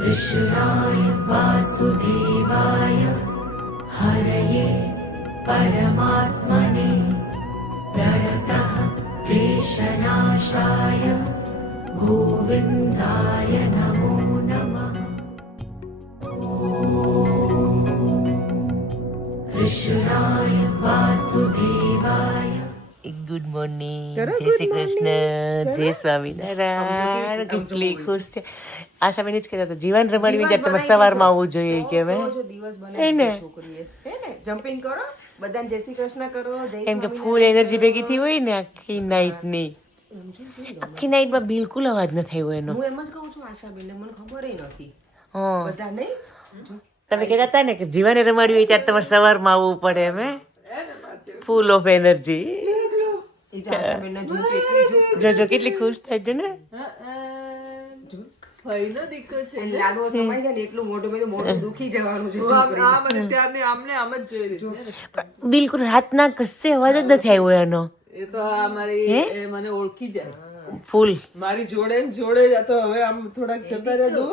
कृष्णाय वासुदेवाय हरये परमात्मने प्रणतः क्लेशनाशाय गोविन्दाय नमो नमः। कृष्णाय वासुदेवाय। ગુડ મોર્નિંગ, જય શ્રી કૃષ્ણ, જય સ્વામિનારાયણ. કેટલી ખુશ છે આશાબેન. જ કહેતા હતા જીવન રમાડવી ત્યારે તમારે સવારમાં આવવું જોઈએ કે હવે જમ્પિંગ કરો, બધાને જય શ્રી કૃષ્ણ કરો. કેમ કે ફૂલ એનર્જી ભેગી થઈ હોય ને આખી નાઈટની. આખી નાઈટમાં બિલકુલ અવાજ ન થયો એનો. હું એમ જ કહું છું આશાબેન, મને ખબર નથી. હા, બધા નહીં તમે કહેતા હતા ને કે જીવાને રમાડવી હોય ત્યારે તમારે સવારમાં આવવું પડે. એમ ફૂલ ઓફ એનર્જી. જોજો કેટલી ખુશ થાય છે ને. બિલકુલ રાતના કશે અવાજ જ નથી આવ્યો એનો. એ તો આ મારી મને ઓળખી જાય ફૂલ મારી જોડે ને જોડે. તો હવે આમ થોડાક જતા રહેજો.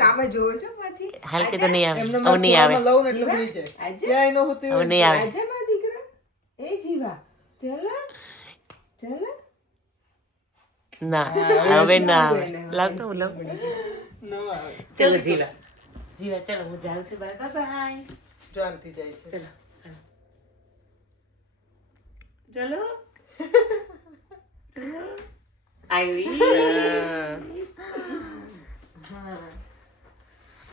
સામે જોવે છે પાછી. હાલ કે તો નહીં આવે, હવે નહીં આવે, લઉં ને એટલે ભૂલી જાય. ક્યાંય નો હોતી હવે નહીં આવે. દીકરા એ જીવા ચલા ચલા ના હવે ના આવે. લાવતો હું લઉં. નો આવે. ચલો જીવા, જીવા ચલો હું જાઉં છું. Bye bye. જાનથી જાય છે. ચલો ચલો આવી.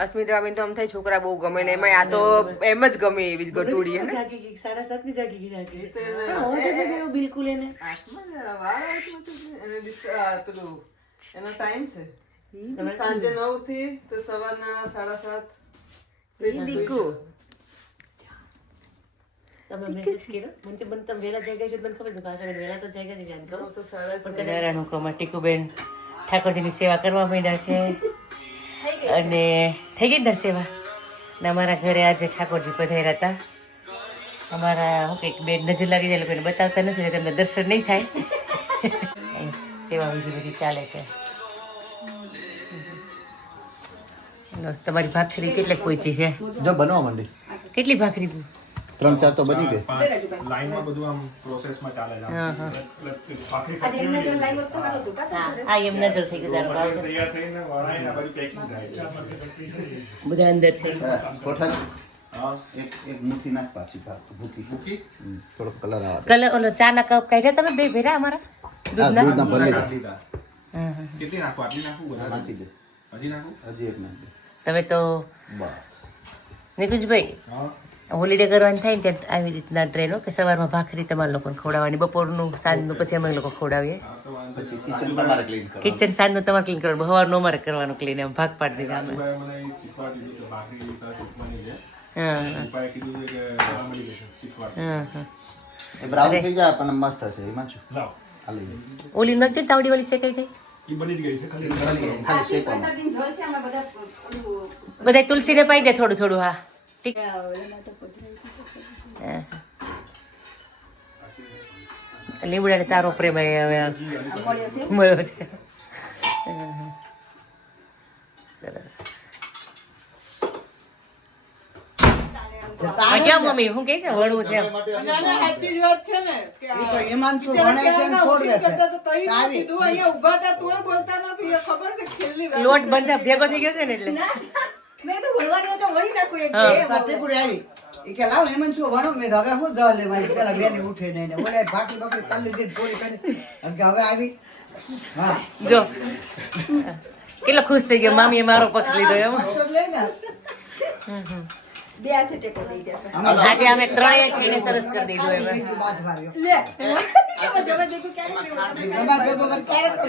અસ્મિતા બેન તો આમ થાય છોકરા બહુ ગમે ને એમાં આ તો એમ જ ગમે એવી જ ગટુડી. જાગી ગઈ 7:30 ની જાગી ગઈ. જાગી પણ બિલકુલ એને પેલું એનો ટાઈમ છે સાંજે 9 થી તો સવારના 7:30. તમે મેસેજ કર્યો મને કે મને તમે વહેલા જાગ્યા છો મને ખબર નથી. પાછા વહેલા તો જાગ્યા નહીં જાણતો પણ કદારાનું કમા ટીકુબેન ઠાકોરજીની સેવા કરવા માંડ્યા છે. અને થઈ ગઈ ને સેવા ને અમારા ઘરે આજે ઠાકોરજી પધાર્યા હતા. અમારા શું કંઈક બેન નજર લાગી જાય લોકોને બતાવતા નથી ને તમને દર્શન નહીં થાય. સેવા વિધિ બધી ચાલે છે. તમારી ભાખરી કેટલી પહોંચી છે? જો બનવા માંડી. કેટલી ભાખરી? 3-4 તો બની ગઈ. લાઈનમાં બધું આમ પ્રોસેસમાં ચાલે છે. હા એમ નજર થઈ ગયું. તૈયાર થઈને વળાઈને પછી પેકિંગ થાય છે. બધા અંદર છે. કોઠા એક મુઠ્ઠી નાખ પાછી ભૂકી થોડો કલર આવે. કલર ઓલો ચાના કપ કાઢ્યા તમે બે ભેરા અમારા દૂધના ભલે કેટલી નાખો? આટલી નાખું? બધા નાખી દે. હજી નાખું? હજી એક નાખ દે. તમે તો બસ. નિકુંજભાઈ હોલિડે કરવાની થાય ને ત્યાં આવી રીતના ટ્રેનો કે સવારમાં ભાખરી તમારા લોકોને ખવડાવવાની, બપોરનું સાંજનું પછી અમે લોકો ખવડાવીએ. પછી કિચન તમારે ક્લીન કરવાનું. કિચન સાંજનું તમારે ક્લીન કરવાનું, સવારનું અમારે કરવાનું ક્લીન. એમ ભાગ પાડી દીધા અમે. મને શીખવાડી દીધું કે ભાખરી શીખવાની છે. હા ઉપાય કીધું છે કે મળી જશે શીખવાડી. હા. એ બ્રાઉન થઈ જાય પણ મસ્ત હશે. એમાં શું લાવ ખાલી ઓલી નથી તાવડી વાળી શેકાઈ જાય. એ બની જ ગઈ છે. ખાલી ખાલી શેકવાનું. બધા તુલસીને પાઈ દે થોડું થોડું. હા ઠીક. લીમડાને તારો પ્રેમ હવે મળ્યો છે. સરસ. ક્યાં મમ્મી શું કે છે? વળવું છે સાચી જ વાત છે ને કે હિમાંશુ ભણે છે ને છોડ દેશે. કીધું અહીંયા ઉભા હતા તોય બોલતા નથી. એ ખબર છે છેલ્લી વાત લોટ બંધ ભેગો થઈ ગયો છે ને એટલે મેં તો ભણવાની તો વળી નાખું એક ટેકુડી આવી. ઈ કે લાવ હિમાંશુ ભણો. મેં હવે હું જવા લેવાની પેલા બેલી ઉઠે નહીં ને ઓલે બાકી બાકી કરી લીધી થોડી કરી અને કે હવે આવી. હા જો કેટલો ખુશ થઈ ગયો. મામીએ મારો પક્ષ લીધો. એમ અક્ષર લે ને બે હાથે ટેકો દઈ દે. આજે અમે ત્રણેય એને સરસ કરી દીધું. એમ લે જવા દે તો ક્યારે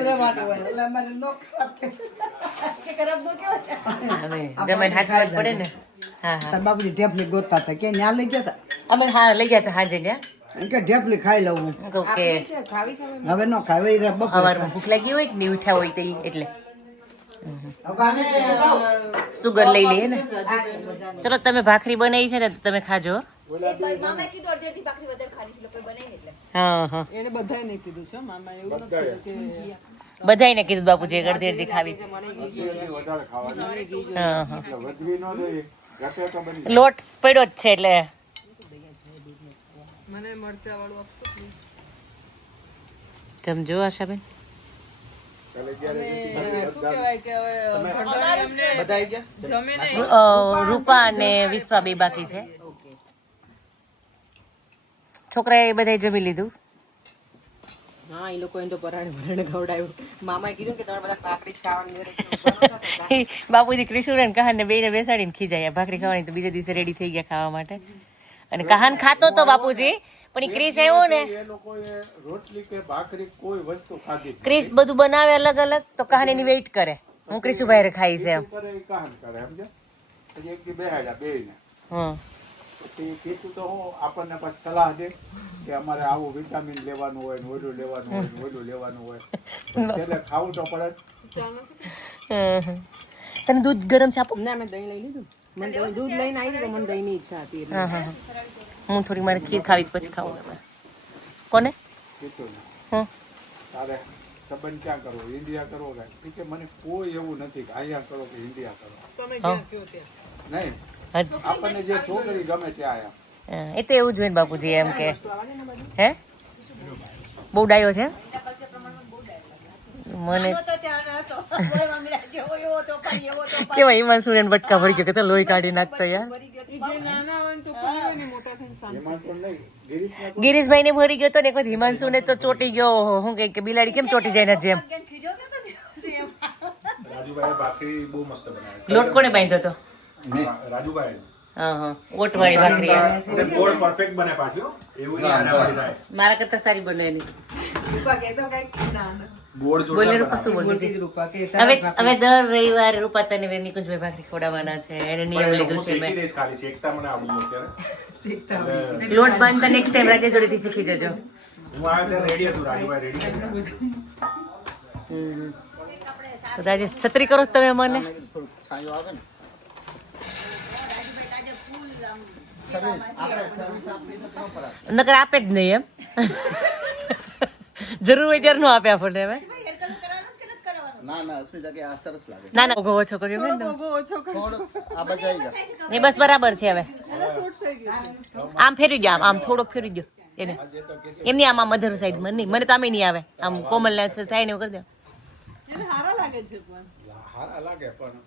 લેવાનું હોય એટલે અમારે નો ખરાબ નો કેવાય. હવે જમાઈને હાચવા જ પડે ને. હા હા તાર બાપુજી ઢેફલી ગોતતા હતા કે ન્યા લઈ ગયા હતા. અમે હા લઈ ગયા હતા હાજે ત્યાં. કે ઢેફલી ખાઈ લઉં હું. હું કહું કે હવે નો ખાવે સવારમાં ભૂખ લાગી હોય કે નહીં ઉઠ્યા હોય તો એટલે સુગર લઈ લઈએ ને. ચલો તમે ભાખરી બનાવી છે ને તમે ખાજો. હા હા એને બધાય નહીં કીધું છે મામા. એવું નથી કે બધાયને કીધું બાપુજી અડધી અડધી ખાવી. વધારે ખાવાની હા હા એટલે વધવી ન જોઈએ ઘટે તો બની લોટ પડ્યો જ છે એટલે મને મરચા વાળું આપશો please? જમજો આશાબેન. ચાલે જ્યારે શું કહેવાય કે હવે ભણતરની અમને બધા આવી ગયા જમે નહીં. રૂપા અને વિશ્વા બે બાકી છે. છોકરાએ બધાય જમી લીધું. હા એ લોકો તો પરાણે ભરાણે ખવડાવ્યું. મામાએ કીધું કે તમારે બધા ભાખરી જ ખાવાની. બાપુજી કૃષ્ણ અને કહાન ને બેને બેસાડીને ખીજાયા ભાખરી ખાવાની તો બીજા દિવસે રેડી થઈ ગયા ખાવા માટે. અને કહાન ખાતો તો બાપુજી પણ ઈ ક્રિશ આવ્યો ને એ લોકોએ રોટલી કે ભાખરી કોઈ વસ્તુ ખાધી ક્રિશ બધું બનાવે અલગ અલગ તો કહાન એની વેઇટ કરે હું ક્રિશુભાઈ ખાઈશ એમ. કરે એ કહાન કરે સમજ્યા પછી એક દી બેહાડ્યા બેયને હમ પછી કીધું તો હું આપણને પછી સલાહ દે કે અમારે આવું વિટામિન લેવાનું હોય ને ઓલું લેવાનું હોય ને ઓલું લેવાનું હોય એટલે ખાવું તો પડે જ. તને દૂધ ગરમ છે આપું? ના મેં દહીં લઈ લીધું. મને દૂધ લઈને આવી તો મને દહીંની ઈચ્છા હતી એટલે. હા હા હું થોડી મારે ખીર ખાવી જ પછી ખાવું એમાં. કોને? કીધું ને હમ તારે સંબંધ ક્યાં કરવો ઇન્ડિયા કરવો કે મને કોઈ એવું નથી કે અહીંયા કરો કે ઇન્ડિયા કરો તમે જ્યાં કહો ત્યાં. નહીં હજ. આપણને જે છોકરી ગમે ત્યાં આયા એ તો એવું જ હોય ને બાપુજી એમ કે હે બહુ ડાયો છે મને કેવા હિમાંશુ ને બટકા ભરી ગયો કે તો લોહી કાઢી નાખતો યાર. ઈ જે નાના હોય ને તો પીવે ને મોટા થઈને શાંત. એમાં તો નહીં ગિરીશને ગિરીશભાઈ ને ભરી ગયો તો ને કોઈ હિમાંશુ ને તો ચોટી ગયો. હું કે બિલાડી કેમ ચોટી જાય ને જેમ. રાજુભાઈ ભાખરી બહુ મસ્ત બનાવે લોટ કોને બાંધ્યો તો? રાજુભાઈ હા હા ઓટવાળી ભાખરી એમ. અને ગોળ પરફેક્ટ બને પાછું એવું નહીં આનાવાળી થાય મારા કરતા સારી બને એની. રૂપા કહેતો કંઈક ગોળ બોલે જોરદાર રૂપા શું બોલી બોલતી જ રૂપા કે હવે હવે દર રવિવારે રૂપા તને નિકુંજભાઈ ભાખરી ખવડાવવાના છે એને નિયમ લીધું હું છે શીખી મેં. દઈશ ખાલી શીખતા મને આવડું અત્યારે લોટ બાંધતા નેક્સ્ટ ટાઈમ રાજે જોડેથી શીખી જજો. હું આવ્યો ત્યારે રેડી હતું રાજુભાઈ રેડી તો રાજેશ છત્રી કરો છો તમે મને. થોડુંક છાંયો આવે ને નકર આપે જ નહીં એમ. જરૂર હોય ત્યારે નો આપે આપણને હવે. ના ના અસ્મિતા કે આ સરસ લાગે ના ના ઓછો ઓછો કર્યો ને. બહુ ઓછો કર. થોડુંક આ બાજુ આવી જાઓ નહીં બસ બરાબર છે હવે. શૂટ થઈ ગયું છે. આમ ફેરવી દો આમ થોડોક ફેરવી દો એને એમની આમ આમ અધર સાઈડ માં નહીં મને તો આમે નહીં આવે આમ કોમલ ને થાય ને એવું કરી દો. એને સારા લાગે છે પણ હારા લાગે પણ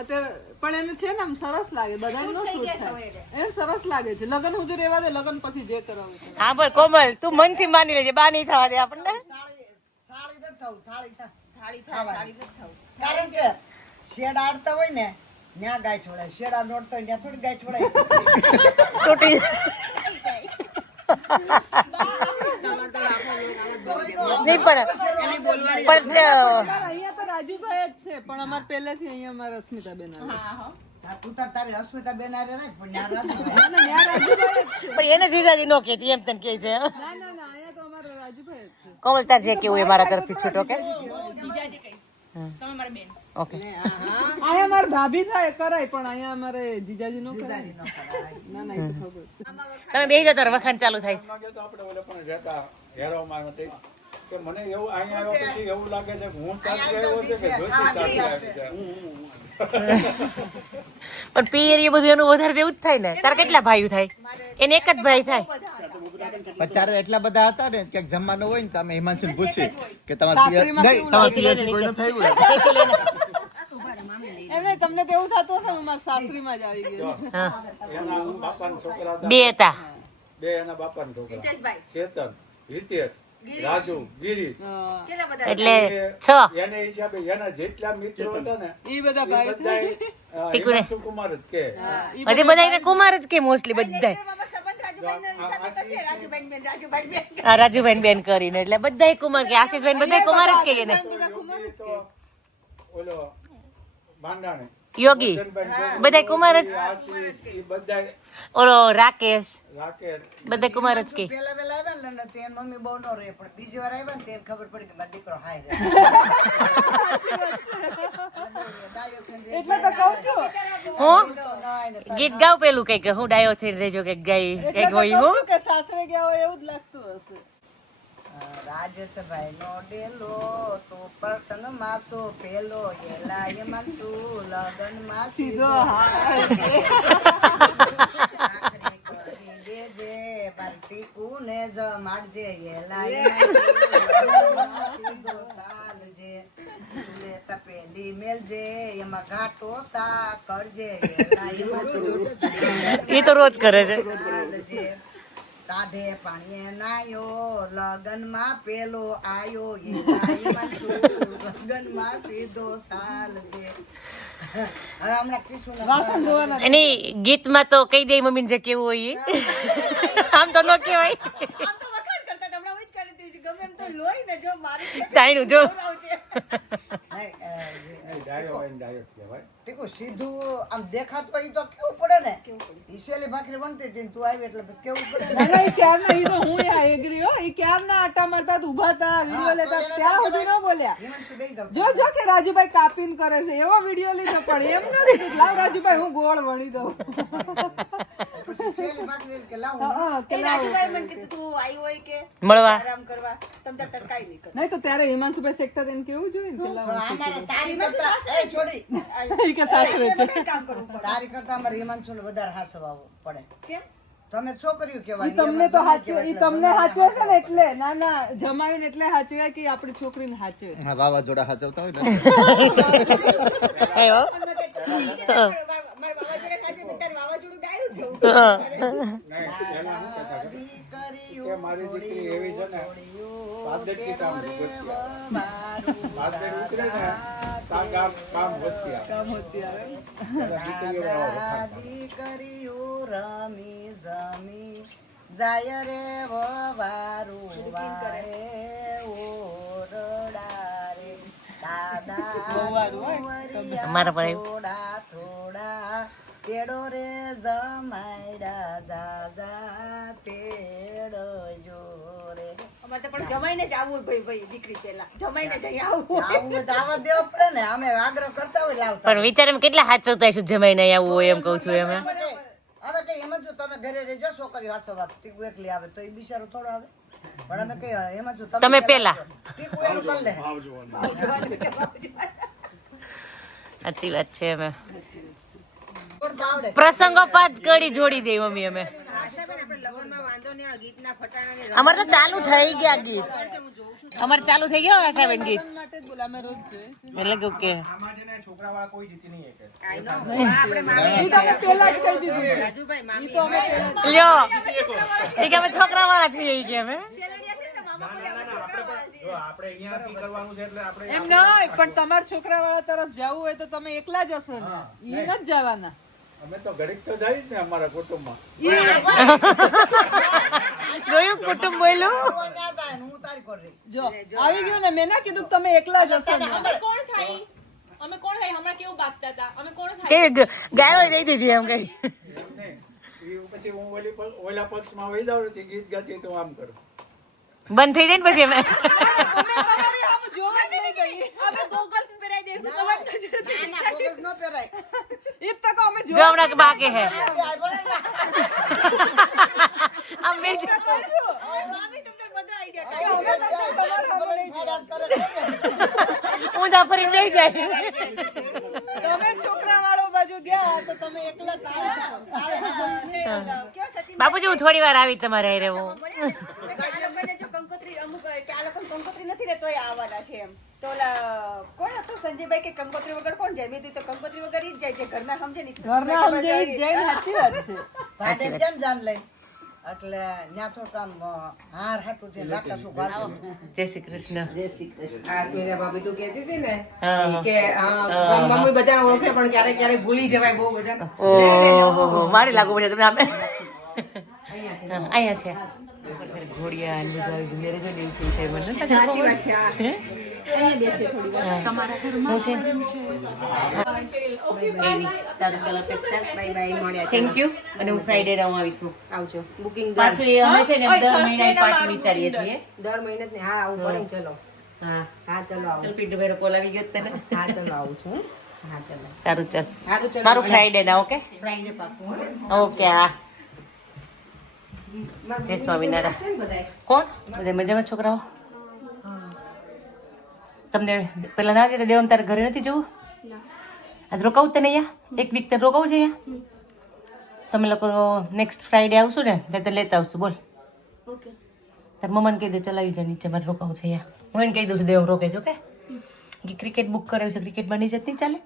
અત્યારે પણ એને છે ને આમ સરસ લાગે બધાને નો શૂટ થાય એમ સરસ લાગે છે લગન સુધી રહેવા દે લગન પછી જે કરાવું તે. હા ભાઈ કોમલ તું મનથી માની લેજે બા નહીં થવા દે આપણને. થાળી નથી થવું થાળી કારણ કે શેડ આડતા હોય ને ત્યાં ગાય છોડાય શેડા નોડતા હોય ત્યાં થોડી ગાય છોડાય તૂટી નહીં પણ અહીંયા તો રાજુભાઈ જ છે પણ અમારે પહેલેથી અહીંયા અમારે અસ્મિતાબેન આવે. હા, તું તાર તારી અસ્મિતા બેન હારે રાખ પણ ત્યાં રાજુભાઈ. ના ના ત્યાં રાજુભાઈ જ છે. પણ એને જુજાજી નો કહેતી એમ તને કહે છે. ના ના ના અહીંયા તો અમારે રાજુભાઈ જ છે. કોમલ તાર જે કેવું એ મારા તરફથી છૂટો કે ઓકે. અહીંયા અમારે ભાભી થાય કરાય પણ અહીંયા અમારે જીજાજી નો કરાય. ના ના એ તો ખબર. તમે બેસી જાઓ તારા વખાણ ચાલુ થાય છે. લાગે તો આપણે ઓલે પણ રહેતા હેરામાં નથી કે મને એવું અહીંયા આવ્યો પછી એવું લાગે છે કે હું સાચી આવ્યો છે કે જોતી સાચી આવી છે પણ પિયર એ બધું એનું વધારે એવું જ થાય ને. તારા કેટલા ભાઈઓ થાય? એને એક જ ભાઈ થાય. પચારે એટલા બધા હતા ને કે જમવાનું હોય ને તો અમે હિમાંશુને પૂછ્યું કે તમારા પિયર નહીં તમારા પિયરથી કોઈનું થયું હોય એમ નહીં, તમને તો એવું થતું હશે ને અમારા સાસરીમાં જ આવી ગયું. હા એના બાપાના છોકરા હતા બે હતા. બે એના બાપાના છોકરા ચેતન હિતેશ રાજુ ગિરીશ એટલે 6 એને હિસાબે એના જેટલા મિત્રો હતા ને ઈ બધા ભાઈ બધાય, ટીકુને. હિમાંશુ કુમાર જ કે હજી બધા એને કુમાર જ કે મોસ્ટલી બધા. હા રાજુભાઈ બેન કરીને એટલે બધા કુમાર કે આશીષભાઈ બધા કુમાર જ કે એને. ઓલો ભાંડાણે યોગી બધા કુમાર જ. એ બધા ઓલો રાકેશ રાકેશ બધા કુમાર જ કે. પેલા વેલા આવ્યા ને તો એની મમ્મી બહુ નો રહે પણ બીજી વાર આવ્યા ને તેને ખબર પડી કે મારો દીકરો હાય રહે. એટલે તો કહું છું હું ગીત ગાવ પેલું કઈક હું ડાયો થઈ રેજો કઈક ગાઈ કઈક હોય હું. કે સાસરે ગયા હોય એવું જ લાગતું હશે. રાજેશભાઈ નો ડેલો તો પ્રસન્ન માસો પેલો એલા એમાં શું લગન માં સીધો દેજે પાર્ટી કુને જમાડજે એલા એમાં સીધો સાલજે લે તપેલી મેલજે એમાં ઘાટો સા કરજે એલા એમાં એ તો રોજ કરે છે. સાલજે કાઢે પાણીએ નાયો લગન માં પેલો આયો લગન માં સીધો સાલજે. હવે હમણાં કીશું એની ગીતમાં તો કહી દે મમ્મીને જે કેવું હોય એ. આમ તો ન કહેવાય. તાઈનું જો ટીકુ સીધું આમ દેખાતું હોય તો કેવું પડે ને ઈસેલી ભાખરી બનતી હતી ને તું આવી એટલે પછી કેવું પડે ને. ના, ઈ ક્યારના ઈ તો હું એગ્રી હો. ઈ ક્યારના આટા મારતા હતા, ઊભા હતા, વિડીયો લેતા, ત્યાં સુધી ન બોલ્યા. હિમાંશુ બેહી જાવ. જો જો કે રાજુભાઈ કાપીને કરે છે એવો વિડીયો લીધો, પણ એમ નથી કીધું, લાવ રાજુભાઈ હું ગોળ વણી દઉં. પછી ઈસેલી ભાખરી કે લાવ હા, કે લાવ. મળવા નહીં તો ત્યારે હિમાંશુભાઈ શેકતા તેને કેવું જોઈએ ને કે લાવ. અમારા તારી કરતા એ છોડી ઈ કે સાસરે છે. તારી કરતા અમારે હિમાંશુ ને વધારે હાસવા પડે. કેમ? તમે છોકરીઓ ઈ કહેવાય તમને તો હાચવે, ઈ તમને હાચવે છે ને એટલે. ના ના, જમાવીને એટલે હાચવે કે આપણી છોકરીને હાચવે. હા, વાવાઝોડા હાચવતા હોય ને. આવ્યો. કે મારી દીકરી એવી છે ને પાદરથી કામ પાદર ઉતરે ને તા કામ હોશિયાર. દીકરીઓ દીકરીઓ રમી જમી જાય રે વારું વારે ઓરડા રે દાદા અમારા પર થોડા થોડા તેડો રે જમાયડા દાદા તેડો જો રે. પણ જમાઈને જ આવવું ભાઈ ભાઈ દીકરી પેલા જમાઈને જ અહીં આવવું. આવું દાવા દેવો પડે ને. અમે આગ્રહ કરતા હોય લાવતા. પણ વિચાર એમ કેટલા હાચવતા હશે જમાઈને આવવું હોય એમ કહું છું એમ. હવે કઈ એમ જ તમે ઘરે રહેજો છોકરી હાથો વાત ટીકુ એકલી આવે તો એ બિચારો થોડો આવે. પણ અમે કઈ એમ જ તમે પેલા. ટીકુ એનું કરી લે. સાચી વાત છે. અમે આવડે પ્રસંગોપાત કડી જોડી દે મમ્મી અમે. અમારે તો ચાલુ થઈ ગયા ગીત. અમારે ચાલુ થઈ ગયો આશાબેન ગીત. માટે જ બોલે, અમે રોજ જોઈએ છે. એટલે કે ઓકે. ઈ તો અમે પહેલા જ કહી દીધું છે. ઈ તો અમે પહેલા જ. લ્યો એ કે અમે છોકરા વાળા છીએ એ કે અમે. એમ નહીં, પણ તમારા છોકરા વાળા તરફ જવું હોય તો તમે એકલા જ હશો ને. ઈ નથી જવાના. અમે તો ઘડીક તો જાય જ ને અમારા કુટુંબમાં. જોયું કુટુંબ બોલ્યું. ક્યાં જાય ને હું તારી કરી રહી. જો આવી ગયું ને, મેં ના કીધું કે તમે એકલા જ હશો ને. કે ગાયો દઈ દીધી એમ કઈ. એ પછી હું ઓલા પક્ષમાં વહી જાઉં ને ગીત ગાતી તો આમ કરું. બંધ થઈ જાય ને પછી અમે. ના, ગોગલ્સ ન પહેરાય. ઈ તો કહો અમે જો હમણાં બાકી હે આમ બેસી. ઊંધા ફરી લઈ જાય. તમે છોકરા વાળો બાજુ ગયા તો તમે એકલા જ આવ્યા. બાપુજી હું થોડી વાર આવી તમારે હારે હું. કંકોત્રી અમુક કે આ લોકો કંકોત્રી નથી ને તોય આવવાના છે એમ. તો ઓલા કોણ હતો સંજયભાઈ કે કંકોત્રી વગર કોણ જાય? મેં કીધું તો કંકોત્રી વગર ઈ જ જાય છે ઘરના સમજે નહીં. ઘરના સમજે ઈ જ જાય ને, સાચી વાત છે. ભાડે કેમ જાન લઈ એટલે ન્યા તો કામ હાર હાટું તે રાખા શું ગાલ. જય શ્રી કૃષ્ણ. આ સ્મિતા ભાભી તું કહેતી હતી ને હા. કે મમ્મી બધાને ઓળખે પણ ક્યારેક ક્યારેક ભૂલી જવાય બહુ બધા. ઓહો મારી લાગુ પડે તમને આપે. અહીંયા છે ઘોડિયા અને બધું આવી ગયું. મેરેજ હોય ને એવું થઈ છે મને. સાચી વાત છે. હે? બાય બાય મળ્યા. Thank you. અને હું ફ્રાઈડે રાઉં આવીશું. આવજો. બુકિંગ પાછું એ અમે છે ને દર મહિને પાછું વિચારીએ છીએ. દર મહિને જ ને. હા આવું પડે ને. ચલો હા હા ચલો આવું. ચલ પીડો ભેરો કોલ આવી ગયો તને. હા ચલો આવું છું. હા ચલો સારું ચાલ. સારું ચલો. મારું ફ્રાઈડે ના ઓકે ફ્રાઈડે પાકું. ઓકે હા. જય સ્વામિનારાયણ. છે ને બધાય. કોણ બધા મજામાં છોકરાઓ? તમને પેલા ના જતા દેવમ તારે ઘરે નથી જવું? આજ રોકાવું તને અહીંયા? એક વીક તને રોકાવું છે અહીંયા? તમે લોકો નેક્સ્ટ ફ્રાઈડે આવશું ને ત્યારે તને લેતા આવશું. બોલ તાર મમ્માને કહી દે ચલાવી જાય નીચે, મારે રોકાવું છે અહીંયા. હું એને કહી દઉં છું દેવમ રોકે છે. ઓકે? કે ક્રિકેટ બુક કરાવ્યું છે, ક્રિકેટ બની જત નહીં ચાલે?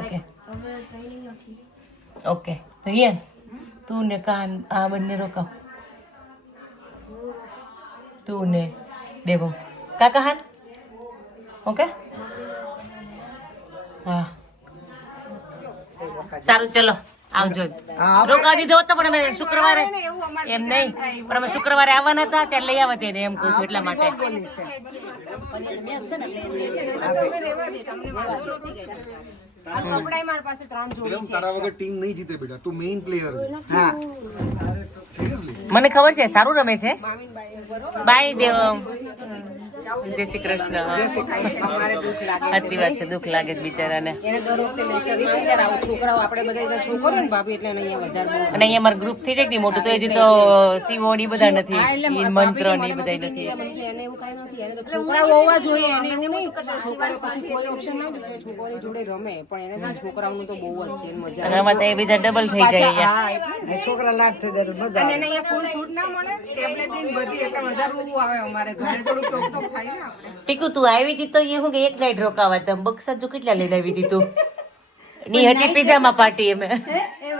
ઓકે ઓકે તો યન તું ને કાન આ બંને રોકાવ. તું ને દેવમ કાકા હાન. ઓકે હા સારું ચલો આવજો. રોકાવા દીધો હતો પણ અમે શુક્રવારે એમ નહીં પણ અમે શુક્રવારે આવવાના હતા ત્યારે લઈ આવવા તેને એમ કહું છું એટલા માટે. તારા વગર ટીમ નહીં જીતે બેટા, તું મેઇન પ્લેયર. હા મને ખબર છે સારું રમે છે. બાય દેવમ. જય શ્રી કૃષ્ણ. અમારે દુઃખ લાગે સાચી વાત છે, દુઃખ લાગે છે બિચારાને. એને દર વખતે લેશનમાં આવી ત્યારે આવું છોકરાઓ આપણે બધા એના છોકરો ને ભાભી એટલે એને અહીંયા વધારે બહુ અને અહીંયા અમારું ગ્રુપ થઈ જાય ને મોટું, તો હજી તો સીવોની બધા નથી, ઈ મંત્ર ની બધા નથી. એને એવું કાંઈ નથી. એને તો છોકરાઓ હોવા જોઈએ. એને એવું નહીં છોકરાઓ પછી કોઈ ઓપ્શન નહીં કે છોકરી જોડે રમે, પણ એને તો છોકરાઓનું તો બહુ જ છે. એને મજા અને આમાં તો એ બીજા ડબલ થઈ જાય અહીંયા. એ છોકરા લાડ થઈ જાય તો મજા અને આવે. એને અહીંયા ફૂલ છૂટ ના મળે, ટેબ્લેટ ની બધી એટલે વધારે બહુ આવે. અમારે ઘરે થોડું ટોક ટોક થાય ને આપણે. ટીકુ તું આવી હતી તો એ હું કે એક નાઈટ રોકાવા હતા. બક્સા જો કેટલા લઈને આવી હતી તું? ની હતી પિજામા પાર્ટી અમે. એ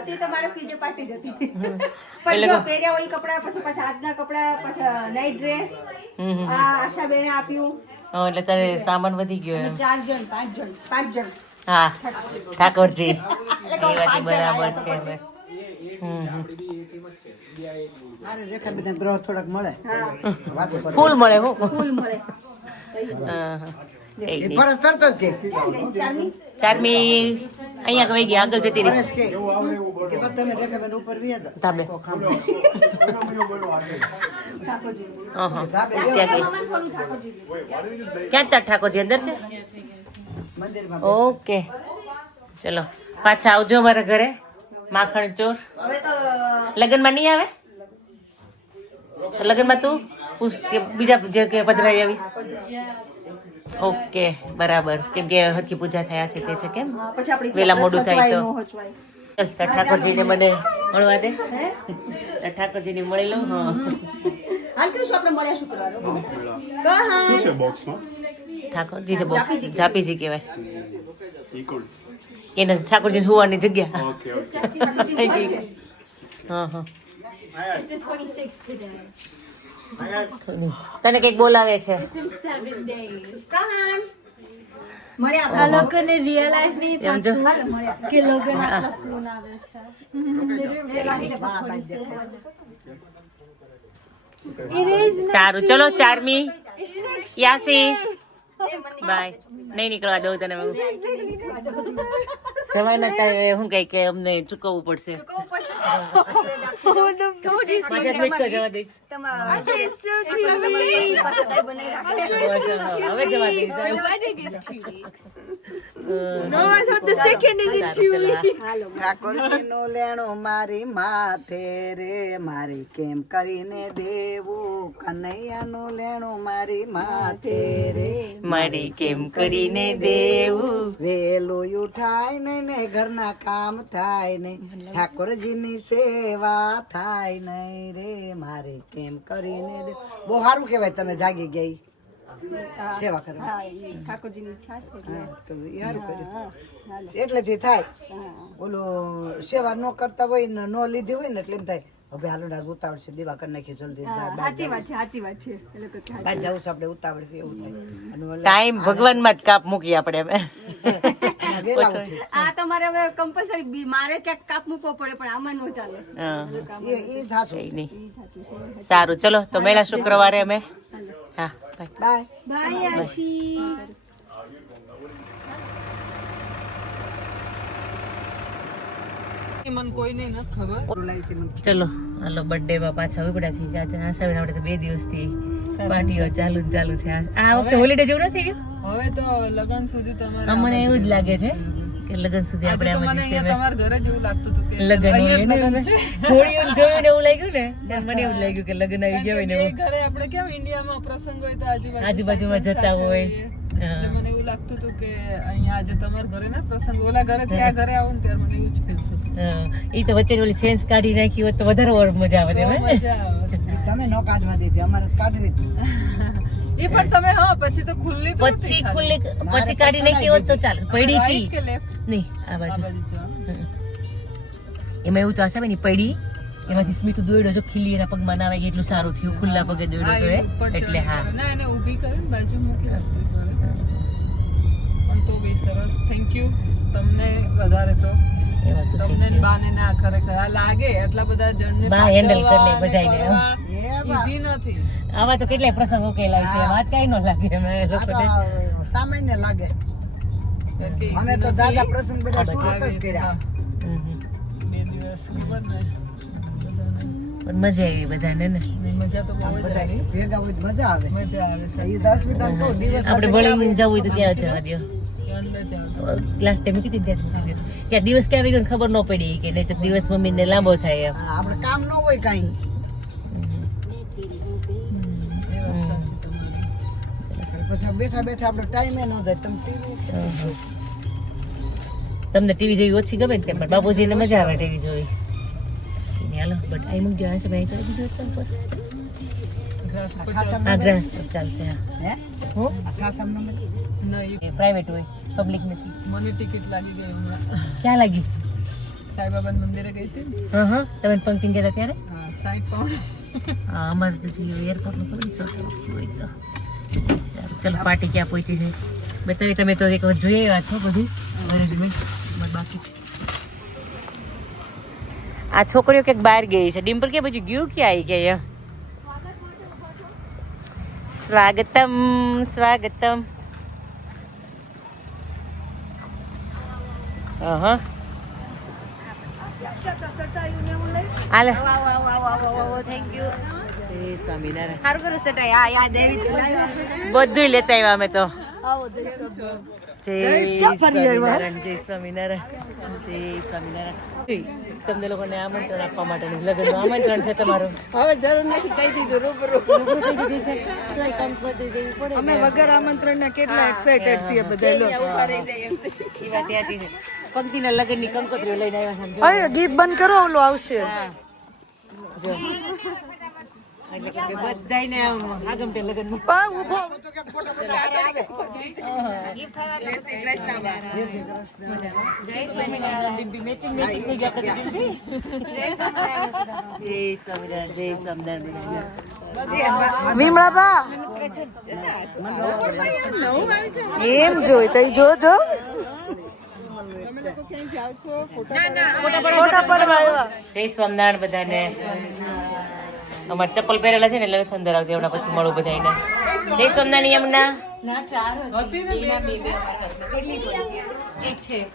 હતી તો મારે પીજે પાર્ટી જ હતી. પણ જો પહેર્યા હોય કપડા, પછી પાછા આજના કપડા, પાછા નાઈટ ડ્રેસ આ આશાબેને આપ્યું. એટલે તારે સામાન વધી ગયો એમ. 4 જણ 5 જણ હા ઠાકોરજી એ એટલે વાત કહું 5 જણ બરાબર આવ્યા તો છે હવે. મારે રેખા બેન ગ્રહ થોડાક મળે વાતો કરે. ફૂલ મળે હું. ફૂલ મળે. હા, હા. કઈ એ નહીં. ફરજ તરત જ કે ચારમી અહીંયા ગઈ ગયા આગળ જતી રહી. ફરજ કે બસ તમે રેખા બેન ઉપર વ્યા જાઓ. ધાબે. તો ખામ. હા, હા. ધાબે ત્યાં ગઈ. ક્યાં તાર ઠાકોરજી અંદર છે? મંદિરમાં ઓકે ચલો પાછા આવજો અમારા ઘરે. માખણ ચોર હવે તો લગ્નમાં નહીં આવે તો લગ્નમાં તું પૂછ કે બીજા જે કે પધરાવી આવીશ. ઓકે બરાબર, કેમ કે હરકી પૂજા થયા છે તે છે કેમ પછી આપણી વેલા મોડું થાય તો હોચવાય. ચાલ તાર ઠાકોરજીને મને મળવા દે. તાર ઠાકોરજીને મળી લઉં. હા હાલ કશું આપણે મળ્યા શુક્રવારે. શું છે બોક્સમાં? ઠાકોરજી છે બોક્સ, જાપીજી કહેવાય એને. ઠાકોરજી હોવાની જગ્યા. Okay okay. હા હા તને કઈક બોલાવે છે. કહાન મળ્યા આ લોકોને રિયલાઇઝ નહીં એમ જો. મળ્યા. કે લોકોને આટલા ફોન આવે છે. સારું ચલો ચારમી યાસી બાય. નહીં નીકળવા દઉં તને. જવાના તારે શું કઈ કે અમને ચૂકવવું પડશે. જવા દઈશ. હવે જવા દઈશ. ઠાકોરજીનો લેણો મારી માથે રે, મારી કેમ કરીને દેવું. કનૈયાનો લેણો મારી માથે રે, મારી કેમ કરીને દેવું. વેલું ઉઠાય નહીં ને ઘરના કામ થાય નહીં, ઠાકોરજીની સેવા થાય નહીં રે, મારે કેમ કરીને દે. બહુ સારું કહેવાય તમે જાગી ગઈ સેવા કરવા. ઠાકોરજીની ઈચ્છા છે એટલે. હા, તો ઈ સારું કર્યું. એટલેથી થાય. ઓલું સેવા ન કરતા હોય ને ન લીધી હોય ને એટલે એમ થાય હવે હાલો ને આજ ઉતાવળ છે, દેવા કરી નાખીએ જલ્દી. સાચી વાત છે, સાચી વાત છે. એ લોકો થાય. બહાર જવું છે આપણે ઉતાવળ છે એવું થાય. અને ઓલા ટાઈમ ભગવાનમાં જ કાપ મૂકીએ આપણે હવે. વેલા ઉઠી. આ તમારે હવે કમ્પલસરી મારે ક્યાંક કાપ મૂકવો પડે, પણ આમાં ન ચાલે. હા, એ થાશું. કઈ નહીં. સારું ચલો તો મેળા શુક્રવારે અમે. હા બાય. બાય. બાય આશી. મને કોઈ નહીં નથી ખબર. ચલો હાલો બર્થડે માં પાછા ઉપડ્યા છીએ. આજે આશાબેન આપણે તો 2 દિવસથી પાર્ટીઓ ચાલુ જ ચાલુ છે. આ વખતે હોલિડે જેવું નથી ગયું. હવે તો લગન સુધી તમારે મને એવું જ લાગે છે કે કે લગન સુધી આપણે આજે તો આમાં મને દિવસે અહીંયા તમારા ઘરે જેવું લાગતું હતું કે લગન હોય અહીંયા જ લગન ને છે. થોડી જોયું ને એવું લાગ્યું ને ત્યારે મને એવું લાગ્યું કે લગન આવી ગયા હોય ને એ એવું ઘરે આપણે કેમ ઇન્ડિયામાં પ્રસંગ હોય તો આજુબાજુમાં જતા હોય. એટલે મને એવું લાગતું હતું કે અહીંયા આજે તમારા ઘરે ના પ્રસંગ ઓલા ઘરે થી આ ઘરે આવું ને ત્યારે મને એવું જ ફીલ થતું. એ તો વચ્ચે ઓલી ફેન્સ કાઢી નાખી હોત તો વધારે ઓર મજા આવે ને મજા આવે. તમે ન કાઢવા દીધી અમારે કાઢવી હતી. એ પણ તમે હા પછી તો ખુલ્લી તો પછી ખુલ્લી પછી કાઢી નાખી હોત તો ચાલે પડી હતી કે લેફ્ટ નહીં આ આ બાજુ બાજુ જાઓ. એમાં એવું તો આશા બેની પડી એમાંથી સ્મિત દોડ્યો જો ખીલી એના પગમાં ના આવે એટલું સારું થયું ખુલ્લા પગે હા, દોડ્યો તો એ ઉપર એ એટલે હા ચડી. ના એને ઊભી કરીને બાજુ મૂકી રાખતી પણ તો બી સરસ થેન્ક યુ તમને વધારે તો એવા શું તમને ને બાને ના ખરેખર આ લાગે એટલા બધા જણને બા handle કરી લે સાચવવા અને બધાયને, કરવા easy નથી. આવા તો કેટલાય પ્રસંગ ઉકેલાય છે વાત કઈ ન લાગે અમે આ તો લોકોને સામાન્ય લાગે. કારણ કે અમે easy તો નથી. દાદા પ્રસંગ બધા સુરત જ આવી કર્યા. હમ. 2 દિવસ ખબર ને પણ મજા આવી બધાને ને મજા તો બહુ જ બધા આવી. ભેગા હોય તો મજા આવે. મજા આવે છે એ 10 વિધાન તો દિવસ આપણે ભણીને જવું હોય તો ક્યાં જવા દો અંદર જાવ ક્લાસ ટાઈમ કીધી ત્યાં જ મૂકી દો કે આ દિવસ ક્યાં આવી ગયો ને ખબર ન પડી કે નહીં તો દિવસ મમ્મીને લાંબો થાય એમ આપણે કામ ન હોય કાંઈ. એ વાત સાચી તમારી. પછી બેઠા બેઠા આપણે ટાઈમે ન જાય. તમે ટીવી તમને ટીવી જોવી ઓછી ગમે ને પણ બાપુજીને મજા આવે ટીવી જોવી હાલો બટ આઈ મૂક ગયો હશે ભાઈ તો બીજું એકદમ પર ગ્રાસ ઉપર હા ગ્રાસ તો ચાલશે હા હે હું આ ખાસ અમને નહીં પ્રાઇવેટ હોય પબ્લિક નથી મને ટિકિટ લાગી ગઈ હમણાં ક્યાં લાગી સાઈબાબાના મંદિરે ગઈ હતી ને. હા હા તમે પંક્તિને કહેતા ત્યારે હા 60 પાઉન્ડ. હા અમારે તો જે એરપોર્ટનું તો બધી શોર્ટ હોય તો સારું ચલો પાર્ટી ક્યાં પહોંચી છે બતાવી તમે તો એક વખત જોઈ આવ્યા છો બધી અરેન્જમેન્ટ બાકી આ છોકરીઓ ક્યાંક બહાર ગઈ છે ડિમ્પલ કે બધું ગયું ક્યાં આવી ગયા સ્વાગતમ સ્વાગતમ હા હાલે થેન્ક યુ જય સ્વામિનારાયણ સારું કરું સટાઈ આ યાદ આવી બધું લેતા આવ્યા અમે તો આવો જય જય સ્વામિનારાયણ જય સ્વામિનારાયણ જય સ્વામિનારાયણ તમને લોકોને આમંત્રણ આપવા માટેનું લગ્નનું આમંત્રણ છે તમારું હવે જરૂર નથી કહી દીધું રૂબરૂ. પડે અમે વગર આમંત્રણના કેટલા એક્સાઇટેડ છીએ બધા લોકો. એ વાત યાદ છે પંક્તિના લગ્નની કંકોત્રીઓ લઈને આવ્યા છે અરે ગીત બંધ કરો ઓલું આવશે. હા જો એટલે કે બધાયને આગમ તે લગ્નમાં પા ઊભો જય સ્વામિનારાયણ ડિમ્પી મેચિંગ મેચિંગ થઈ ગયા આપણે ડિમ્પી જય સ્વામિનારાયણ જય સ્વામિનારાયણ વિમળાબા એમ જોઈ તઈ જોજો ફોટા પડવા આવ્યા. જય સ્વામિનારાયણ બધાને અમારે ચપ્પલ પહેરેલા છે ને એટલે નથી અંદર આવતી હમણાં પછી મળું બધાને જય સ્વામિનારાયણ યમુના હતી ને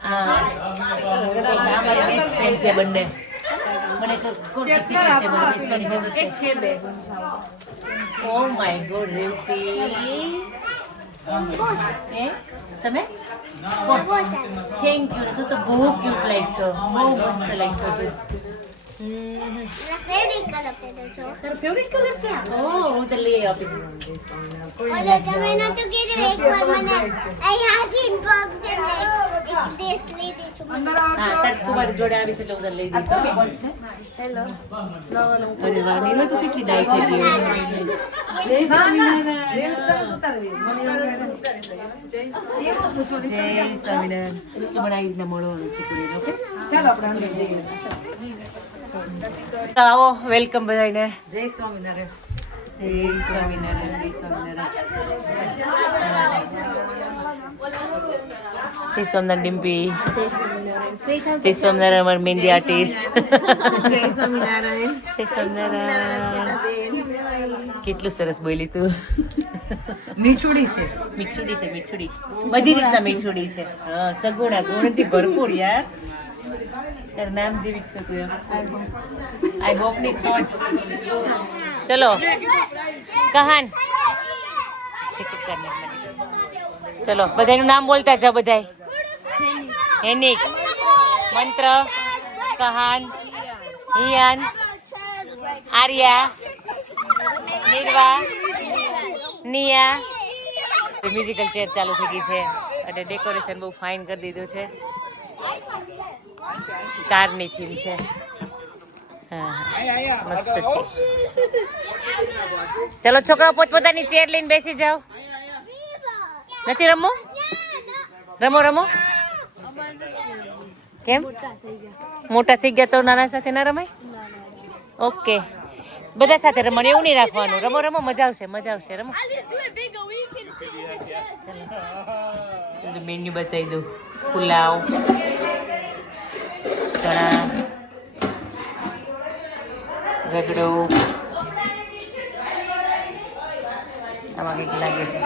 હા બેન છે બંને મને તો કોણ શીખે છે મને કે છે બે ઓ માય ગોડ રેવતી એ તમે થેન્ક યુ તું તો બહુ ક્યુટ લાઈક છો બહુ મસ્ત લાઈક છો તું તારો ફેવરિટ કલર છે ઓ હું તો લઈ આપીશ હા તાર તું મારી જોડે આવીશ એટલે હું તને લઈ દઈશ હેલો અરે વાહ નીલો તો કેટલી ડાઈ થઈ ગઈ જય સ્વામિનારાયણ જય સ્વામિનારાયણ તું મને આવી રીતના મળવાનું છે ઓકે ચાલો આપણે અંદર જઈએ આવો વેલકમ બધાને જય સ્વામિનારાયણ જય સ્વામિનારાયણ જય સ્વામિનારાયણ જય સ્વામિનારાયણ ડિમ્પી જય સ્વામિનારાયણ અમારી મહેંદી આર્ટિસ્ટ જય સ્વામિનારાયણ જય સ્વામિનારાયણ કેટલું સરસ બોલી તું મીઠુડી છે મીઠુડી છે મીઠુડી બધી રીતના મીઠુડી છે હા સગુણા ગુણથી ભરપૂર યાર તાર નામ જેવી જ છો તું આઈ હોપ ની છો જ ચલો કહાન ચલો બધાનું નામ બોલતા જાઓ બધાય હેનિક, મંત્ર, કહાન, હિયાન, આર્યા, નિર્વા, નિયા. મ્યુઝિકલ ચેર ચાલુ થઈ ગઈ છે અને ડેકોરેશન બહુ ફાઇન કરી દીધું છે. કારની થીમ છે. હા મસ્ત છે. ચલો છોકરાઓ પોતપોતાની ચેર લઈને બેસી જાઓ. નથી રમો? રમો રમો. કેમ મોટા થઈ ગયા તો નાના સાથે ના રમાય? ઓકે બધા સાથે રમવાનું એવું નહીં રાખવાનું. રમો રમો મજા આવશે મજા આવશે. રમો. મેન્યુ બતાવી દઉં. પુલાવ, ચણા, રગડો, આમાં કંઈક લાગે છે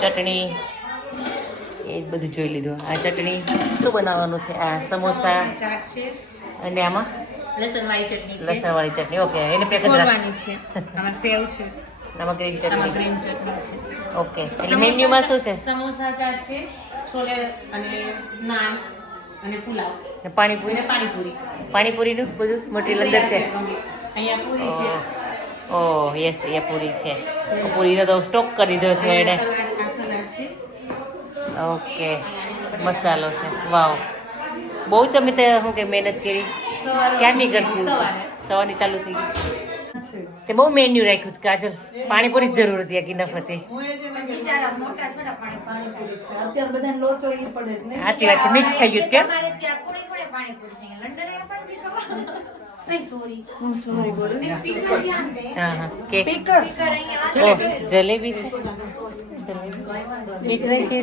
ચટણી. એ જ બધું જોઈ લીધું. આ ચટણી શું બનાવવાનું છે? આ સમોસા અને આમાં લસણવાળી ચટણી. ઓકે એને પેક જ રાખવાની છે. આમાં સેવ છે, આમાં ગ્રીન ચટણી છે. ઓકે એટલે મેન્યુમાં શું છે? સમોસા ચાટ છે, છોલે અને નાન અને પુલાવ, પાણીપુરી. પાણીપુરીનું બધું મટીરિયલ અંદર છે. અહીંયા પૂરી છે. ઓહ યસ અહીંયા પૂરી છે. પૂરીનો તો સ્ટોક કરી દીધો છે એને. ઓકે મસાલો છે. વાવ બહુ તમે શું કે મહેનત કરી. ક્યારની કરતી? સવારની ચાલુ થઈ ગઈ. તે બહુ મેન્યુ રાખ્યું હતું કાજલ. પાણીપુરી જ જરૂર હતી. કિનફ હતી. અત્યારે બધાને લોચો ઈ પડે જ ને. સાચી વાત છે. મિક્સ થઈ ગયું કેમ? હા હા કેક. જલેબી છે. સ્વીટ રાખી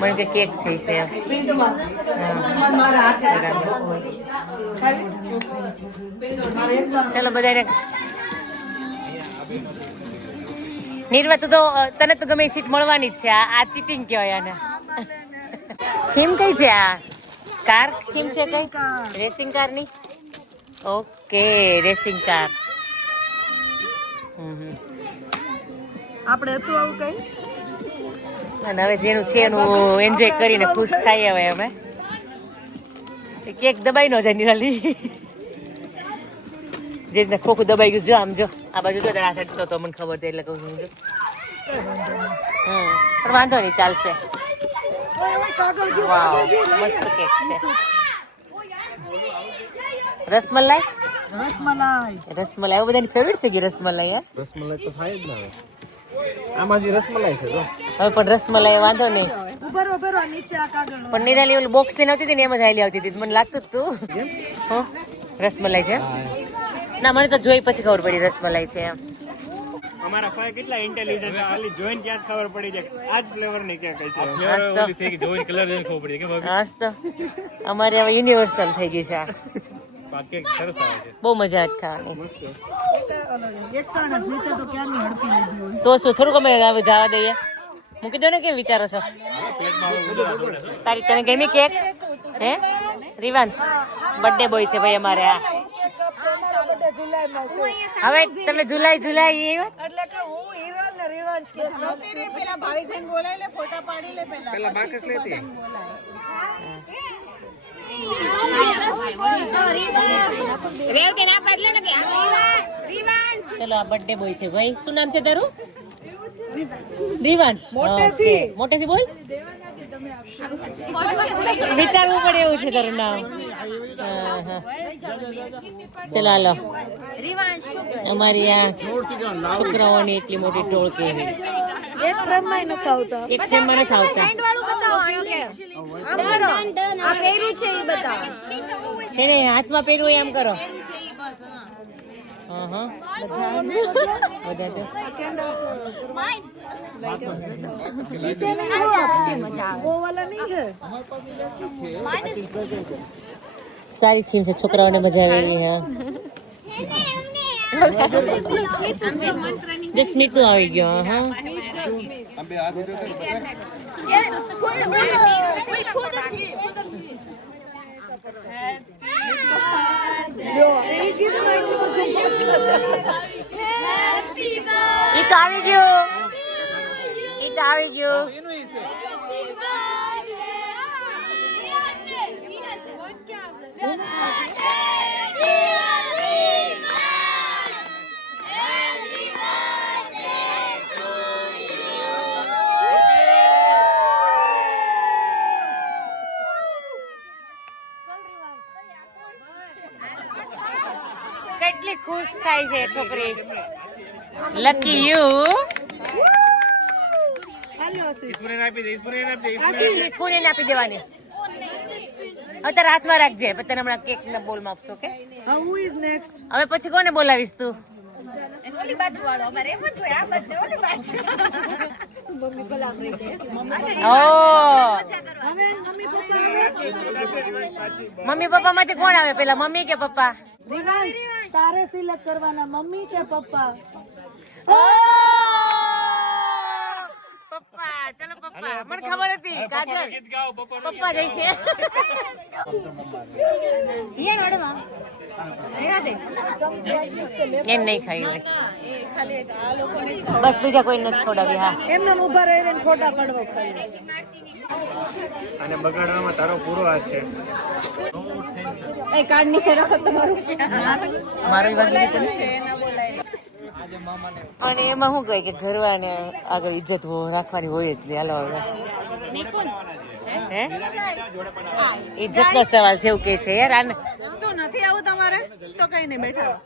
મને કે કેક છે સેમ. ચાલો બધાને. નિર્વા તું તો તને તો ગમે સીટ મળવાની જ છે. આ ચીટિંગ કહેવાય આને. થીમ કઈ છે આ? કાર થીમ છે કઈ? રેસિંગ કારની. Okay racing car. આપણે હતું આવું કઈ. અને હવે જેનું છે એનું એન્જોય કરીને ખુશ થાય. હવે અમે કેક દબાઈ ન જાય નિરાલી. જે રીતના ખોખું દબાઈ ગયું. જો આમ જો આ બાજુ જો આ સાઈડ તો મને ખબર છે એટલે કહું છું. પણ વાંધો નહીં ચાલશે. વાવ મસ્ત કેક છે. રસમલાઈ. રસમલાઈ એવું બધાની ફેવરેટ થઈ ગઈ. રસમલાઈ હે? રસમલાઈ તો થાય જ ને હવે. આમાં જે રસમલાઈ છે જો હવે પણ રસમલાઈ વાંધો નહીં. ઉભરો નીચે આ કાગળ. પણ નિરાલી ઓલું બોક્સ લઈને આવતી હતી ને એમ જ હાલી આવતી હતી. મને લાગતું જ તું રસમલાઈ છે. ના મને તો જોઈ પછી ખબર પડી રસમલાઈ છે એમ. અમારા ફાય કેટલા ઇન્ટેલિજન્ટ ખાલી જોઈન ક્યાં ખબર પડી જાય આજ ફ્લેવર ની ક્યાં કઈ છે. જોઈન કલર જોઈને ખબર પડી કે હાસ તો અમારે હવે યુનિવર્સલ થઈ ગઈ છે. પાકે સરસ આવે છે. બહુ મજા આવે ખાવાની. એક ટાણા નીચે તો ક્યાંની હડપી લીધી હોય. તો શું થોડુંક અમે હવે જવા દઈએ. મૂકી દો ને. કેમ વિચારો છો? તારી તને ગમી કેક? હે રિવાન્સ બર્થડે બોય છે ભાઈ અમારે. આ હવે તમે જુલાઈ એટલે કે હું હિરલ ને રિવાન્સ કે પેલા ભાવિકભાઈ બોલાય લે ફોટા પાડી લે પેલા બાકસ લેતી ચલો આ બર્થડે બોય છે ભાઈ. શું નામ છે તારું? રિવાન્સ. મોટેથી બોલ. વિચારવું પડે એવું છે તારું નામ. ચલો હાલો. અમારી આ છોકરાઓની એટલી મોટી ટોળકી એક ફ્રેમમાં નથી આવતા. એક ફ્રેમમાં નથી આવતા છે ને. હાથમાં પહેરવું એમ કરો. સારી થીમ છે. છોકરાઓને મજા આવે એવી. હા સ્મિત આવી ગયો. હા એ તો આવી ગયું. ઈ તો આવી ગયું. કેટલી ખુશ થાય છે છોકરી. Lucky you. સ્પૂન એને આપી દેવાની. હવે તારા હાથમાં રાખજે. પછી તને હમણાં કેક ના બોલ માં આપશો. ઓકે, હવે પછી કોને બોલાવીશ તું? મમ્મી પપ્પા માંથી કોણ આવે પેલા, મમ્મી કે પપ્પા? તારે સિલેક્ટ કરવાના, મમ્મી કે પપ્પા? પપ્પા. ચલો પપ્પા. મને ખબર હતી કાજલ પપ્પા જઈશે. એમ નહીં ખાઈ હોય બસ, બીજા કોઈ નથી ખવડાવી. હા, એમને ઉભા રહીને ફોટા પાડવો ખાલી. અને બગાડવામાં તારો પૂરો હાથ છે. એ કાર્ડ નીચે રાખો તમારું. મારો અને એમાં શું કહે કે ઘરવાને આગળ ઇજ્જત રાખવાની હોય જ. હાલો હવે ઇજ્જત નો સવાલ છે એવું કે છે યાર. આને શું નથી આવું તમારે તો કઈ નહીં, બેઠા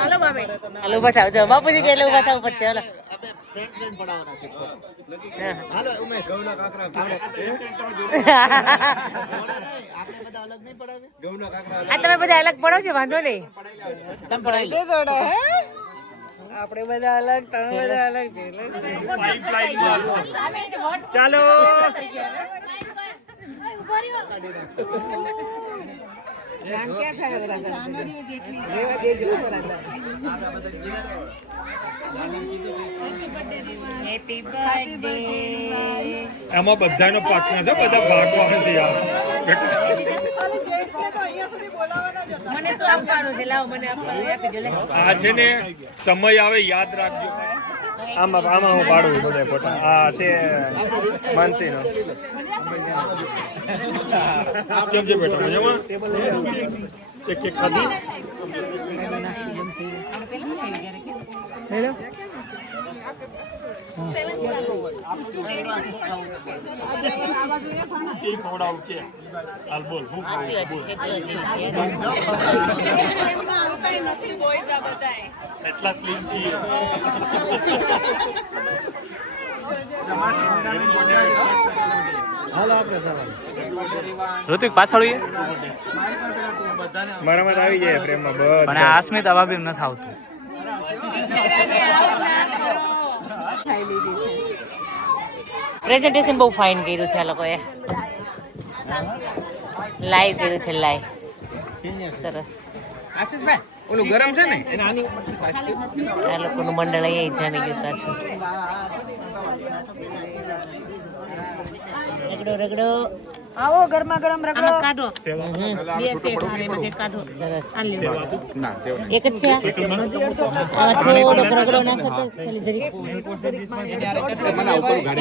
હાલો બાબે. હાલો ઉભા થાવ. જો બાપુજી કે એટલે ઉભા થવું પડશે. હાલો તમે બધા અલગ પડો છો, વાંધો નહીં. આપણે બધા અલગ, તમે બધા અલગ છે. ચાલો આમાં બધાનો પાર્ટનર છે, બધા ભાગવાના છે યાર. મને શું આપવાનું છે? લાવો મને આપી દો. આ છે ને સમય આવે યાદ રાખજો. આમાં હું પાડું બધા ફોટા. આ છે માનસીનો. કેમ છે બેટા, મજામાં? એક એક ખાધી. હેલો હાલ બોલ હું એટલા સ્લીમ છીએ. ઋતિક પાછળ મારામાં આવી જાય પ્રેમમાં બસ. પણ આ અસ્મિત અભાબી નથી આવતું. પ્રેઝન્ટેશન બહુ ફાઇન કર્યું છે આ લોકોએ. લાઈવ કર્યું છે, લાઈવ. સરસ. આશીષભાઈ ઓલું ગરમ છે ને આ લોકોનું મંડળ અહીંયા જામી ગયું પાછું. રગડો રગડો. આવો ગરમા ગરમ રગડો. કાઢો. સરસ. એક જ છે આમાં થોડોક રગડો નાખો તો ખાલી જરીક.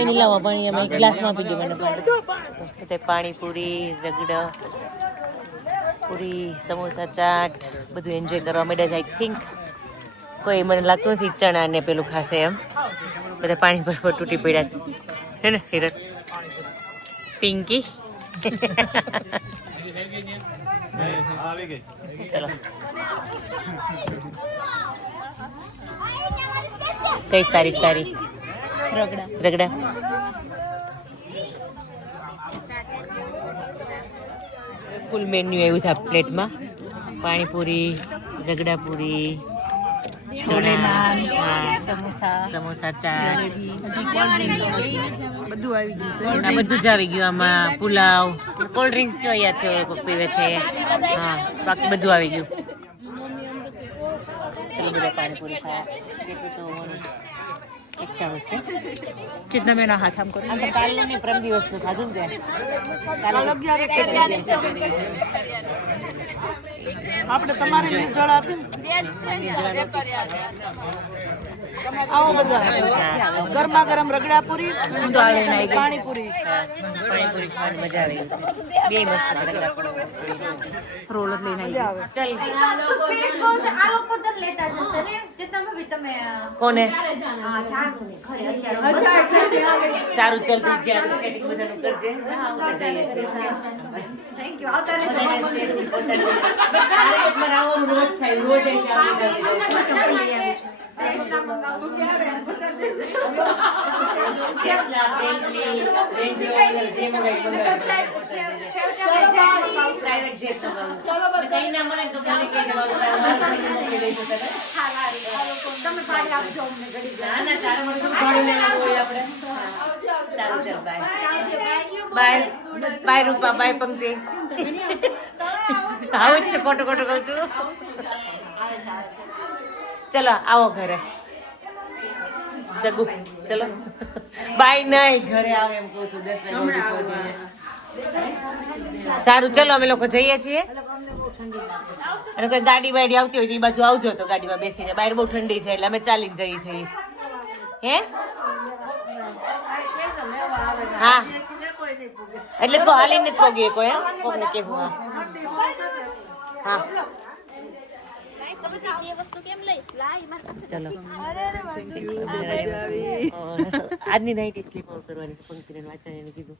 એની લાવો પાણી એમાં એક ગ્લાસમાં પી દો મને પાણી. પાણીપુરી, રગડો, પૂરી, સમોસા, ચાટ બધું એન્જોય કરવા માંડ્યા છે. આઈ થિંક કોઈ મને લાગતું નથી ચણા ને પેલું ખાશે એમ. બધા પાણી પર તૂટી પડ્યા હે ને હિરત? પિંકી ચલો કઈ સારી સારી રગડા ફૂલ મેન્યુ આવ્યું છે આ પ્લેટમાં. પાણીપુરી, રગડાપુરી, સમોસા, ચાટ બધું આવી ગયું છે. આ બધું જ આવી ગયું. આમાં પુલાવ, કોલ્ડ ડ્રિંક્સ જોઈએ છે, કોઈ પીવે છે. હા, બાકી બધું આવી ગયું. ચલો બધા પાણીપુરી ખાયા. એકતા વખતે ચિતના મેના હાથ આમ કરો આપણે કાલનું ને પ્રમ દિવસનું ખાધું ને આપણે તમારે નિર્જળ આપી આવો બધા ગરમા ગરમ રગડા પૂરી પાણીપુરી પાણીપુરી ખાવાની મજા આવે બે મસ્ત રોલ જ લઈને આવી ચાલ સ્પેસ બહુ છે. આ લોકો તો લેતા જશે ને ચેતના ભાભી તમે કોને હા ચાનું ને ઘરે અત્યારે સારું ચાલ તું જ્યાં સેટિંગ બધાનું કરજે થેન્ક યુ આવતા રહેજો રોજ થાય રોજ બાય બાય રૂપા બાય પંક્તિ આવું જ છે ખોટું ખોટું કહું છું ચલો આવો ઘરે સગુ ચલો બાય નહીં ઘરે આવે એમ કહું છું 10 વાગે સારું ચલો અમે લોકો જઈએ છીએ અને કોઈ ગાડી બાડી આવતી હોય તો એ બાજુ આવજો તો ગાડીમાં બેસીને બહાર બહુ ઠંડી છે એટલે અમે ચાલીને જઈએ છીએ હે હા એટલે તો હાલીને જ પોગીએ કોઈ કોકને કેવું હા ચલો આજની નાઈટ સ્લીપ આઉટ કરવાની પંક્તિને વાંચવાને કીધું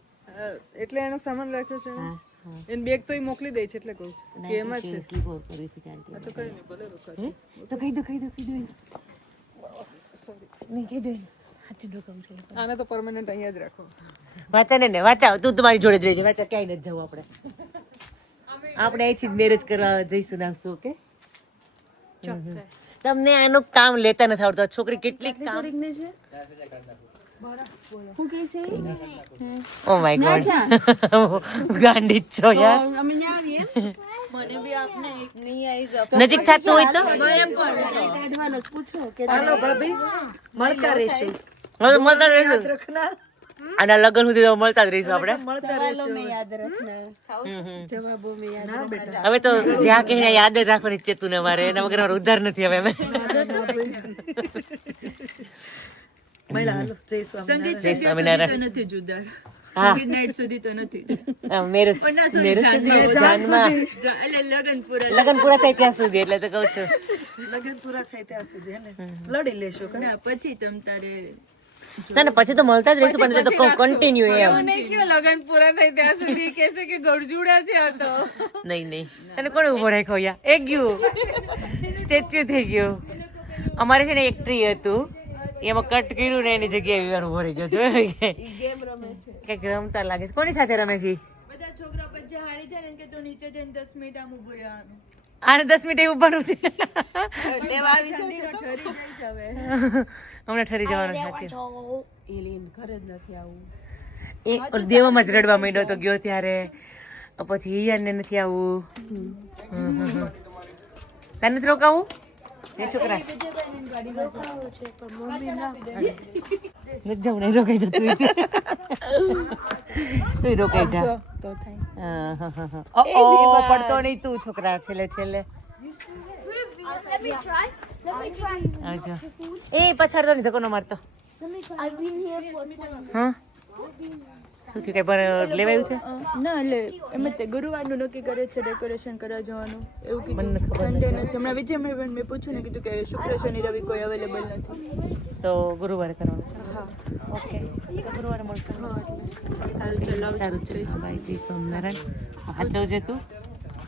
એટલે એનો સામાન રાખ્યો છે એન બેગ તો ઈ મોકલી દે છે એટલે કહું છું કે એમ જ છે સ્લીપ આઉટ કરી છે આંટી તો કઈ નહીં ભલે રોકાય તો કહી દો નહીં કહી દો આને તો પરમેનન્ટ અહીંયા જ રાખો વાંચા ને વાંચા તું તમારી જોડે જ રહેજે વાંચા ક્યાંય નથી જવું આપણે અહીંથી જ મેરેજ કરવા જઈશું નાખશું ઓકે તમને આનું કામ લેતા નથી આવડતું છોકરી કેટલી કામ ઓ માય ગોડ ગાંડી છો યાર નજીક થતું હોય તો હાલો ભાભી મળતા રહેશું હવે મળતા રહીશું આના લગ્ન સુધી તો મળતા જ રહીશું આપણે મળતા રહેશું હવે તો જ્યાં કે યાદ જ રાખવાની ચેતું ને મારે એના વગર મારો ઉદ્ધાર નથી હવે અમે જય સ્વામિનારાયણ નથી જુદા હા નાઈટ સુધી તો નથી મેરેજ લગ્ન પૂરા થાય ત્યાં સુધી એટલે તો કહું છું લગ્ન પૂરા થાય ત્યાં સુધી હે ને લડી લેશું કે પછી તમ તારે ના પછી તો મળતા જ રહીશું પણ તો કન્ટિન્યુ એમ લગન પૂરા થાય ત્યાં સુધી કહેશે કે ગળજુડા છે આ તો નહીં તને કોણ ઉભો રાખ્યો યા એક ગયું સ્ટેચ્યુ થઈ ગયું અમારે છે ને એક ટ્રી હતું એમાં કટ કર્યું ને એની જગ્યાએ વિવાર ઉભો રહી ગયો જોયો કઈક રમતા લાગે છે કોની સાથે રમે છે બધા છોકરા પછી હારી જાય ને કે તો નીચે જઈને 10 મિનિટ આમ ઉભો રહેવાનું આને 10 મિનિટ એવું ઉભાનું છે લેવા આવી જશે તો ઠરી જઈશ હવે હમણાં ઠરી જવાનું સાચું એલિયન ઘરે જ નથી આવું એ દેવામાં જ રડવા માંડ્યો તો ગયો ત્યારે પછી હિયાને નથી આવું તને નથી રોકાવું એ છોકરા જવું નહીં રોકાઈ જા તું રોકાઈ જા પડતો નહીં તું છોકરા છેલ્લે આવજો એ પછાડતો નહીં ધક્કો ન મારતો હા શું થયું કઈ પર લેવાયું છે ના એટલે એમ જ તે ગુરુવારનું નક્કી કરે છે ડેકોરેશન કરવા જવાનું એવું કીધું સન્ડે નથી હમણાં વિજય મેં પૂછ્યું ને કીધું કે શુક્ર શનિ રવિ કોઈ અવેલેબલ નથી તો ગુરુવારે કરવાનું છે હા ઓકે તો ગુરુવારે મળશે સારું ચલાવ સારું ચાલીશું ભાઈ જય સ્વામિનારાયણ હાચવજે તું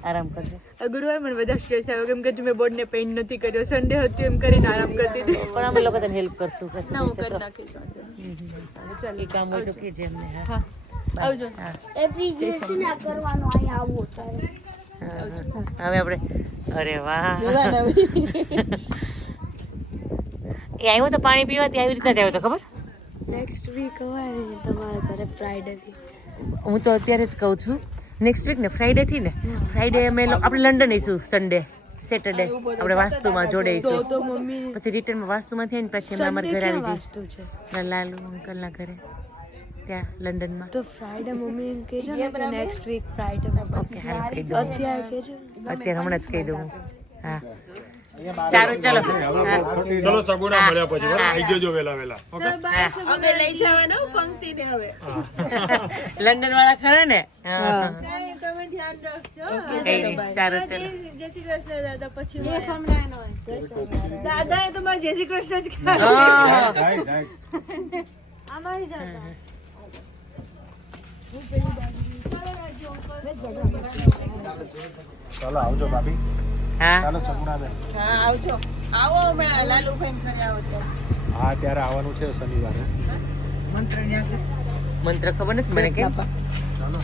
આરામ કરજે ગુરુવાર મને બધા સ્ટ્રેસ આવ્યો કેમ કે મેં બોર્ડને પેઇન્ટ નથી કર્યો સન્ડે હતું એમ કરીને આરામ કરતી હતી પણ અમે લોકો તને હેલ્પ કરશું ના હું કરી નાખીશ ચાલ એ કામ હોય તો કહેજે અમને હા આવજો હવે આપણે અરે વાહ એ આવ્યો તો પાણી પીવાથી આવી રીતના જ આવ્યો તો ખબર નેક્સ્ટ વીક હોય ને તમારા ઘરે ફ્રાઈડે થી હું તો અત્યારે જ કહું છું નેક્સ્ટ વીક ને ફ્રાઈડે થી ને ફ્રાઈડે અમે આપણે લંડન આવીશું સન્ડે સેટરડે આપણે વાસ્તુમાં જોડેશું પછી રિટર્નમાં વાસ્તુમાં થઈને પછી અમે અમારા ઘરે આવી જઈશું લાલુ અંકલના ઘરે ત્યાં લંડનમાં. તો ફ્રાઈડે મમ્મી એમ કહેજો ને કે નેક્સ્ટ વીક ફ્રાઈડે ઓકે હાલ કહી દઉં અત્યારે કહેજો અત્યારે હમણાં જ કહી દઉં. હા સારું ચલો ચલો સગુણા મળ્યા પછી બરાબર આવી જજો વેલા વેલા ઓકે અમે લઈ જવાના પંક્તિને હવે. લંડન વાળા ખરા ને તમે ધ્યાન રાખજો. સારું ચલો જય શ્રી કૃષ્ણ દાદા. પછી દાદા એ તો મારે જય શ્રી કૃષ્ણ જ કહેવાય. અમારી દાદા ચાલો આવજો ભાભી. હા ચાલો સગુણા બેન. હા આવજો. આવો અમે લાલુભાઈ ઘરે આવો ત્યારે. હા ત્યારે આવવાનું છે શનિવારે. મંત્ર ન્યા છે મંત્ર ખબર નથી મને કે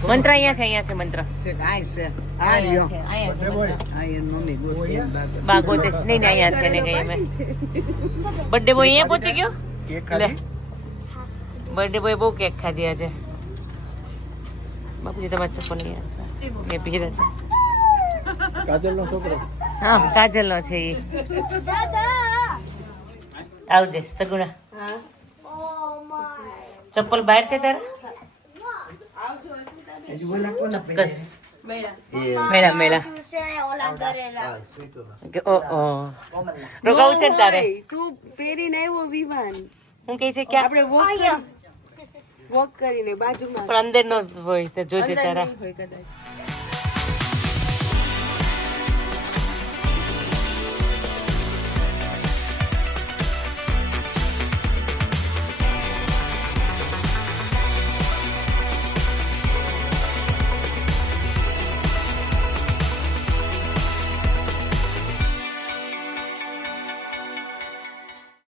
મંત્ર અહીંયા છે મંત્ર છે આ છે આ રહ્યો અહીંયા છે મંત્ર. આ એન મમ્મી ગોતી બા ગોતે છે. નહીં અહીંયા છે ને કઈ અમે બર્થડે બોય અહીંયા પહોંચી ગયો. કેક લે ખાધી? બર્થડે બોય બહુ કેક ખાધી આજે. બાપુજી તમારા ચપ્પલ નહીં આવતા મેં પહેર્યા છે. કાજલનો છોકરો. હા કાજલ નો છે એ. આવજે સગુણા. ચપ્પલ બહાર છે તારા હજુ બોલા કોણ ચોક્કસ મેળા મેળા ઓ રોકાવું છે ને તારે. તું પહેરીને આવ્યો વિમાન. હું કહે છે ક્યાં આપણે વોક કરીને બાજુમાં પણ અંદર નો હોય તો જોજે તારા હોય કદાચ.